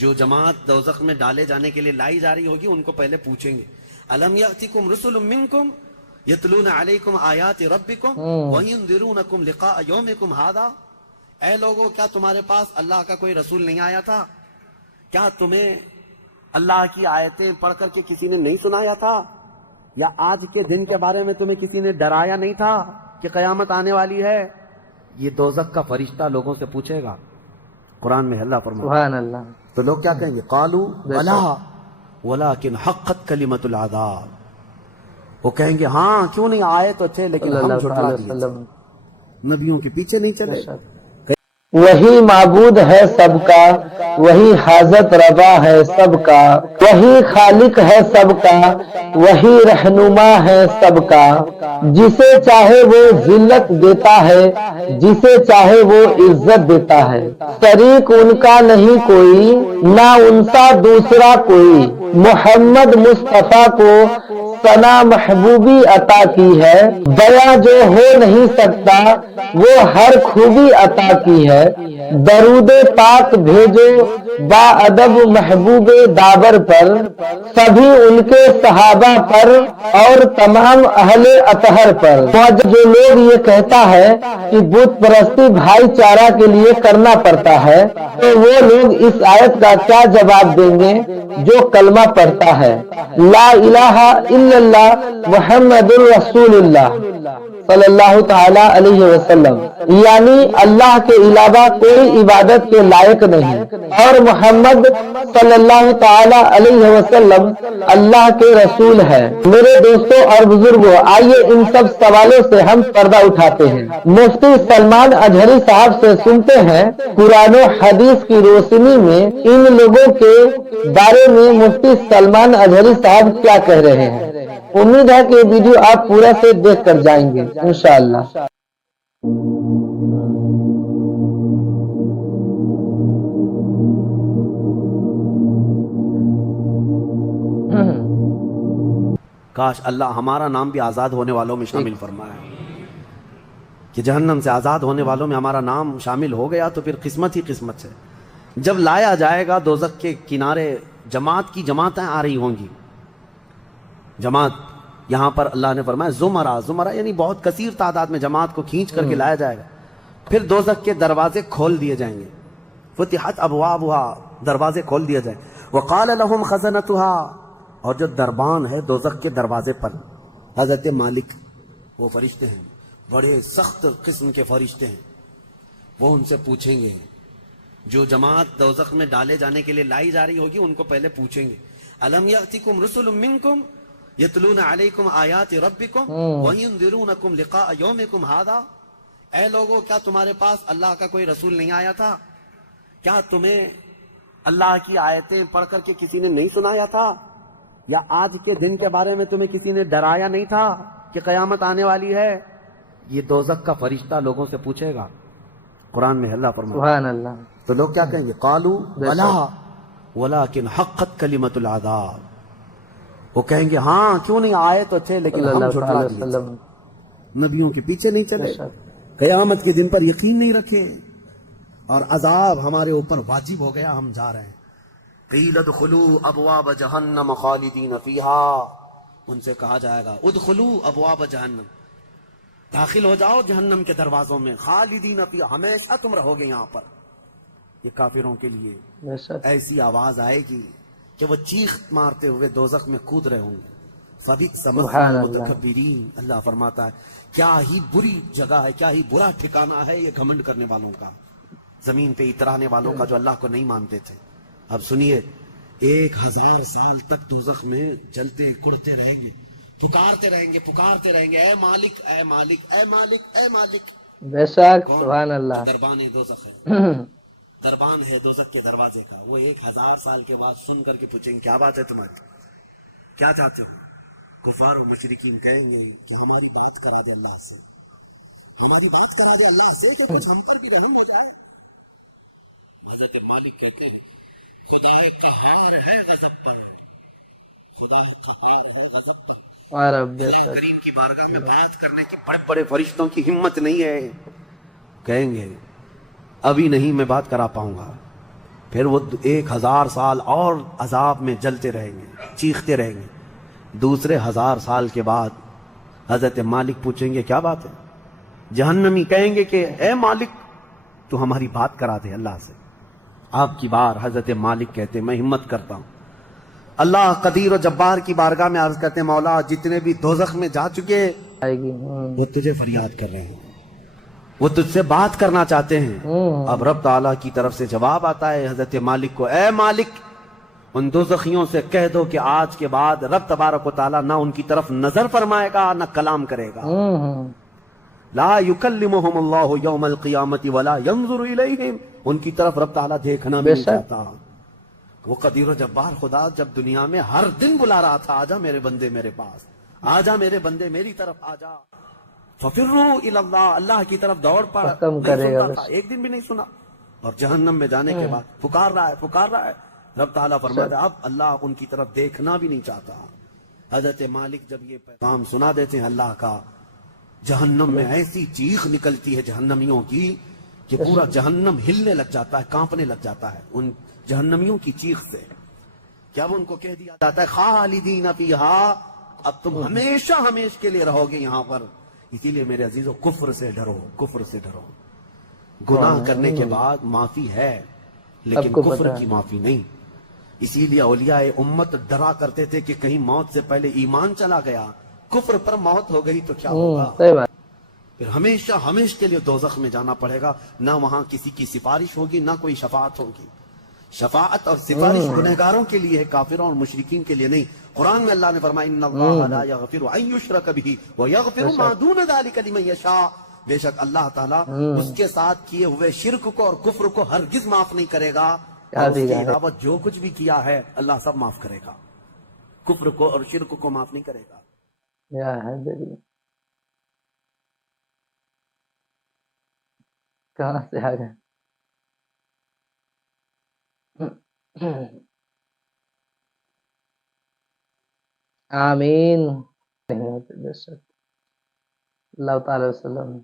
جو جماعت دوزخ میں ڈالے جانے کے لیے لائی جا رہی ہوگی ان کو پہلے پوچھیں گے الم یاتکم رسل منکم یتلون علیکم آیات ربکم وینذرونکم لقاء یومکم ھذا، اے لوگو کیا تمہارے پاس اللہ کا کوئی رسول نہیں آیا تھا؟ کیا تمہیں اللہ کی آیتیں پڑھ کر کے کسی نے نہیں سنایا تھا؟ یا آج کے دن کے بارے میں تمہیں کسی نے ڈرایا نہیں تھا کہ قیامت آنے والی ہے؟ یہ دوزخ کا فرشتہ لوگوں سے پوچھے گا۔ قرآن میں اللہ فرماتا ہے سبحان اللہ، تو لوگ کیا کہیں گے؟ قالوا بلا ولکن حقت کلمۃ العذاب، وہ کہیں گے ہاں کیوں نہیں آئے تو تھے لیکن ہم جھٹلا دیے، نبیوں کے پیچھے نہیں چلے۔ وہی معبود ہے سب کا، وہی حاجت روا ہے سب کا، وہی خالق ہے سب کا، وہی رہنما ہے سب کا، جسے چاہے وہ ذلت دیتا ہے، جسے چاہے وہ عزت دیتا ہے، شریک ان کا نہیں کوئی، نہ ان سا دوسرا کوئی، محمد مصطفیٰ کو ثنا محبوبی عطا کی ہے، بیاں جو ہو نہیں سکتا وہ ہر خوبی عطا کی ہے، درود پاک بھیجو با ادب محبوب دابر پر، سبھی ان کے صحابہ پر اور تمام اہل اطہر پر۔ جو لوگ یہ کہتا ہے کہ بت پرستی بھائی چارہ کے لیے کرنا پڑتا ہے، تو وہ لوگ اس آیت کا کیا جواب دیں گے جو کلمہ پڑھتا ہے لا الہ الا اللہ محمد الرسول اللہ صلی اللہ تعالی علیہ وسلم، یعنی اللہ کے علاوہ کوئی عبادت کے لائق نہیں، اور محمد صلی اللہ تعالی علیہ وسلم اللہ کے رسول ہے۔ میرے دوستوں اور بزرگوں، آئیے ان سب سوالوں سے ہم پردہ اٹھاتے ہیں، مفتی سلمان اجہری صاحب سے سنتے ہیں قرآن و حدیث کی روشنی میں ان لوگوں کے بارے میں مفتی سلمان اجہری صاحب کیا کہہ رہے ہیں۔ امید ہے کہ یہ ویڈیو آپ پورا سے دیکھ کر جائیں گے انشاءاللہ۔ کاش اللہ ہمارا نام بھی آزاد ہونے والوں میں شامل فرمائے کہ جہنم سے آزاد ہونے والوں میں ہمارا نام شامل ہو گیا تو پھر قسمت ہی قسمت سے۔ جب لایا جائے گا دوزخ کے کنارے، جماعت کی جماعتیں آ رہی ہوں گی، جماعت یہاں پر اللہ نے فرمایا زمرہ، زمرہ یعنی بہت کثیر تعداد میں جماعت کو کھینچ کر کے لایا جائے گا، پھر دوزخ کے دروازے کھول دیے جائیں گے، فتحت ابوابها، دروازے کھول دیے جائیں، وقال لهم خزنتها، اور جو دربان ہے دوزخ کے دروازے پر حضرت مالک، وہ فرشتے ہیں، بڑے سخت قسم کے فرشتے ہیں، وہ ان سے پوچھیں گے، جو جماعت دوزخ میں ڈالے جانے کے لیے لائی جا رہی ہوگی ان کو پہلے پوچھیں گے الم یاتکم رسل منکم یتلون علیکم آیات ربکم وینذرونکم لقاء یومکم ھذا، اے لوگو کیا تمہارے پاس اللہ کا کوئی رسول نہیں آیا تھا؟ کیا تمہیں اللہ کی آیتیں پڑھ کر کے کسی نے نہیں سنایا تھا؟ یا آج کے دن کے بارے میں تمہیں کسی نے ڈرایا نہیں تھا کہ قیامت آنے والی ہے؟ یہ دوزخ کا فرشتہ لوگوں سے پوچھے گا۔ قرآن میں اللہ فرماتا ہے سبحان اللہ، تو لوگ کیا کہیں گے؟ قالوا بلا ولکن حقت کلمۃ العذاب، وہ کہیں گے ہاں کیوں نہیں آئے تو تھے لیکن ہم جھٹلا دیے، نبیوں کے پیچھے نہیں چلے، قیامت کے دن پر یقین نہیں رکھے، اور عذاب ہمارے اوپر واجب ہو گیا، ہم جا رہے ہیں۔ قیل ادخلوا ابواب جہنم خالدین فیہا، ان سے کہا جائے گا ادخلوا ابواب جہنم، داخل ہو جاؤ جہنم کے دروازوں میں، خالدین فیہا، ہمیشہ تم رہو گے یہاں پر۔ یہ کافروں کے لیے ایسی آواز آئے گی کہ وہ چیخ مارتے ہوئے دوزخ میں کود رہے ہوں گے۔ فبئس مثوى المتکبرین، اللہ فرماتا ہے کیا ہی بری جگہ ہے، کیا ہی برا ٹھکانہ ہے یہ گھمنڈ کرنے والوں کا، زمین پہ اترانے والوں کا جو اللہ کو نہیں مانتے تھے۔ اب سنیے، 1000 سال تک دوزخ میں جلتے کڑتے رہیں گے، پکارتے رہیں گے اے مالک اے مالک اے مالک اے مالک۔ بے شک، سبحان اللہ، دربان دوزخ ہے، دربان ہے دوزخ کے دروازے کا، وہ 1000 سال کے بعد سن کر کے پوچھیں گے کیا بات ہے تمہاری، کیا چاہتے ہو؟ کفار و مشرکین کہیں گے کہ ہماری بات کرا دے اللہ سے، ہماری بات کرا دے اللہ سے کہ کچھ ہم پر بھی رحم ہو جائے۔ حضرت مالک کہتے ہیں خدا قہار ہے غضب پر، خدا قہار ہے غضب پر، کریم کی بارگاہ میں بات کرنے کی بڑے بڑے فرشتوں کی ہمت نہیں ہے، کہیں گے ابھی نہیں میں بات کرا پاؤں گا، پھر وہ 1000 سال اور عذاب میں جلتے رہیں گے، چیختے رہیں گے۔ دوسرے 1000 سال کے بعد حضرت مالک پوچھیں گے کیا بات ہے؟ جہنمی کہیں گے کہ اے مالک تو ہماری بات کرا دے اللہ سے۔ آپ کی بار حضرت مالک کہتے ہیں میں ہمت کرتا ہوں، اللہ قدیر و جبار کی بارگاہ میں عرض کرتے ہیں مولا جتنے بھی دوزخ میں جا چکے آئے گی وہ تجھے فریاد کر رہے ہیں، وہ تجھ سے بات کرنا چاہتے ہیں۔ اب رب تعالیٰ کی طرف سے جواب آتا ہے حضرت مالک کو، اے مالک ان دوزخیوں سے کہہ دو کہ آج کے بعد رب تبارک و تعالیٰ نہ ان کی طرف نظر فرمائے گا نہ کلام کرے گا۔ لا یکلمہم اللہ یوم القیامت ولا ینظر الیہم، ان کی طرف رب تعالیٰ دیکھنا بھی نہیں چاہتا۔ وہ قدیر و جبار خدا جب دنیا میں ہر دن بلا رہا تھا آجا میرے بندے میرے پاس، آجا میرے بندے میری طرف آجا، ففروا الی اللہ، اللہ کی طرف دوڑ پڑا، ختم کرے گا تھا ایک دن بھی نہیں سنا۔ اور جہنم میں جانے کے بعد پکار رہا ہے، رب تعالیٰ فرماتا ہے اب اللہ ان کی طرف دیکھنا بھی نہیں چاہتا۔ حضرت مالک جب یہ پیغام سنا دیتے ہیں اللہ کا، جہنم میں ایسی چیخ نکلتی ہے جہنمیوں کی کہ پورا جہنم ہلنے لگ جاتا ہے، کانپنے لگ جاتا ہے ان جہنمیوں کی چیخ سے۔ کیا وہ ان کو کہہ دیا جاتا ہے خالدین فیہا، اب تم ہمیشہ ہمیش کے لیے رہو گے یہاں پر۔ اسی لیے میرے عزیزو کفر سے ڈرو، کفر سے ڈرو۔ گناہ کرنے کے بعد معافی ہے لیکن کفر کی معافی نہیں۔ اسی لیے اولیاء امت ڈرا کرتے تھے کہ کہیں موت سے پہلے ایمان چلا گیا، کفر پر موت ہو گئی تو کیا ہوگا؟ پھر ہمیشہ ہمیش کے لیے دوزخ میں جانا پڑے گا، نہ وہاں کسی کی سفارش ہوگی نہ کوئی شفاعت ہوگی۔ شفاعت اور سفارش گنہگاروں کے لیے ہے، کافروں اور مشرکین کے لیے نہیں۔ قرآن میں اللہ نے فرمایا ان اللہ لا یغفر ان یشرک بہ ویغفر ما دون ذلک لمن یشاء، بے شک اللہ تعالیٰ اس کے ساتھ کیے ہوئے شرک کو اور کفر کو ہرگز معاف نہیں کرے گا، اور اس کے علاوہ جو کچھ بھی کیا ہے اللہ سب معاف کرے گا، کفر کو اور شرک کو معاف نہیں کرے گا۔ کہاں سے آ گئے؟ آمین۔ اللہ تعالی وسلم